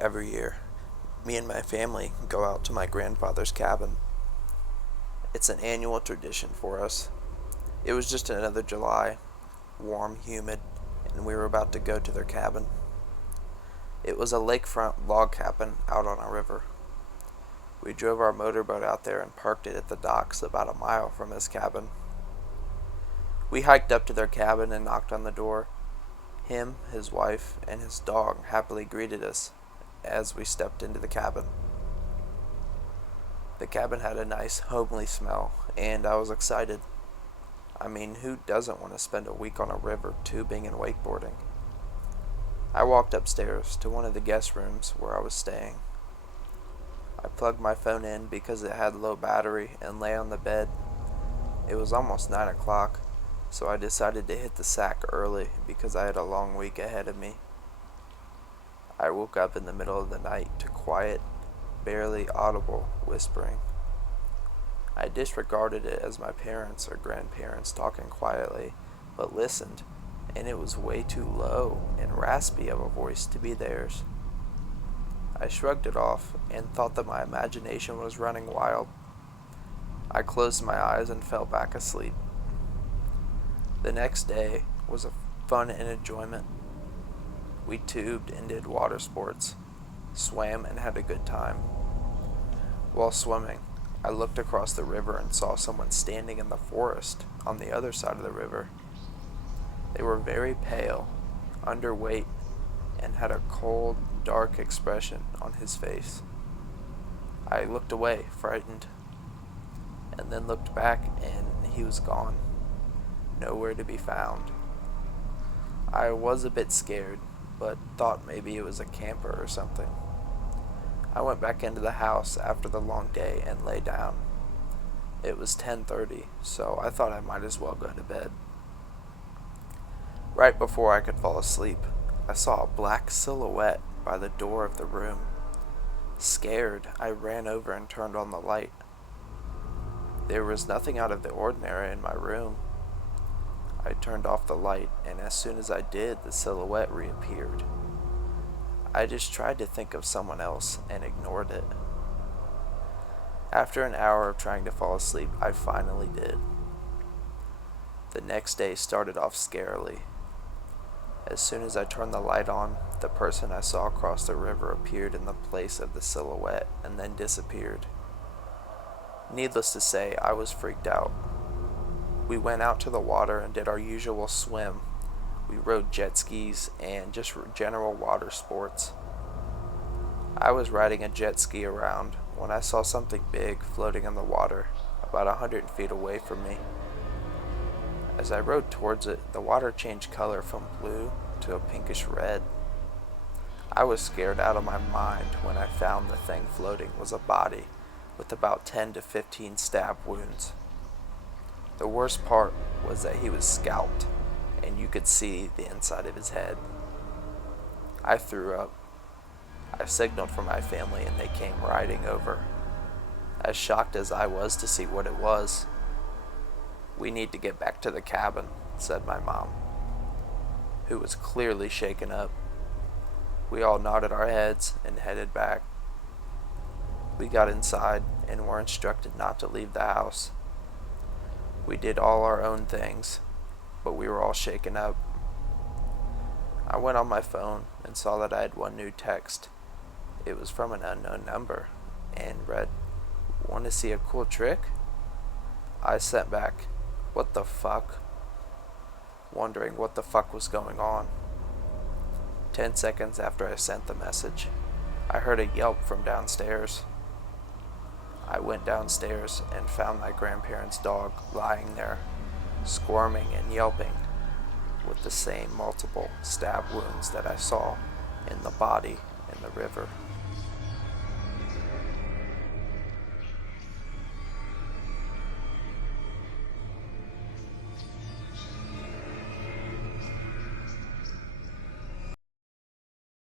Every year, me and my family go out to my grandfather's cabin. It's an annual tradition for us. It was just another July, warm, humid, and we were about to go to their cabin. It was a lakefront log cabin out on a river. We drove our motorboat out there and parked it at the docks about a mile from his cabin. We hiked up to their cabin and knocked on the door. Him, his wife, and his dog happily greeted us as we stepped into the cabin. The cabin had a nice, homely smell, and I was excited. I mean, who doesn't want to spend a week on a river tubing and wakeboarding? I walked upstairs to one of the guest rooms where I was staying. I plugged my phone in because it had low battery and lay on the bed. It was almost 9 o'clock, so I decided to hit the sack early because I had a long week ahead of me. I woke up in the middle of the night to quiet, barely audible whispering. I disregarded it as my parents or grandparents talking quietly, but listened, and it was way too low and raspy of a voice to be theirs. I shrugged it off and thought that my imagination was running wild. I closed my eyes and fell back asleep. The next day was a fun and enjoyment. We tubed and did water sports, swam and had a good time. While swimming, I looked across the river and saw someone standing in the forest on the other side of the river. They were very pale, underweight, and had a cold, dark expression on his face. I looked away, frightened, and then looked back and he was gone, nowhere to be found. I was a bit scared, but thought maybe it was a camper or something. I went back into the house after the long day and lay down. It was 10:30, so I thought I might as well go to bed. Right before I could fall asleep, I saw a black silhouette by the door of the room. Scared, I ran over and turned on the light. There was nothing out of the ordinary in my room. I turned off the light, and as soon as I did, the silhouette reappeared. I just tried to think of someone else and ignored it. After an hour of trying to fall asleep, I finally did. The next day started off scarily. As soon as I turned the light on, the person I saw across the river appeared in the place of the silhouette and then disappeared. Needless to say, I was freaked out. We went out to the water and did our usual swim. We rode jet skis and just general water sports. I was riding a jet ski around when I saw something big floating in the water about 100 feet away from me. As I rode towards it, the water changed color from blue to a pinkish red. I was scared out of my mind when I found the thing floating was a body with about 10 to 15 stab wounds. The worst part was that he was scalped, and you could see the inside of his head. I threw up. I signaled for my family and they came riding over. As shocked as I was to see what it was. "We need to get back to the cabin," said my mom, who was clearly shaken up. We all nodded our heads and headed back. We got inside and were instructed not to leave the house. We did all our own things, but we were all shaken up. I went on my phone and saw that I had one new text. It was from an unknown number and read, "Want to see a cool trick?" I sent back, "What the fuck?" wondering what the fuck was going on. 10 seconds after I sent the message, I heard a yelp from downstairs. I went downstairs and found my grandparents' dog lying there, squirming and yelping, with the same multiple stab wounds that I saw in the body in the river.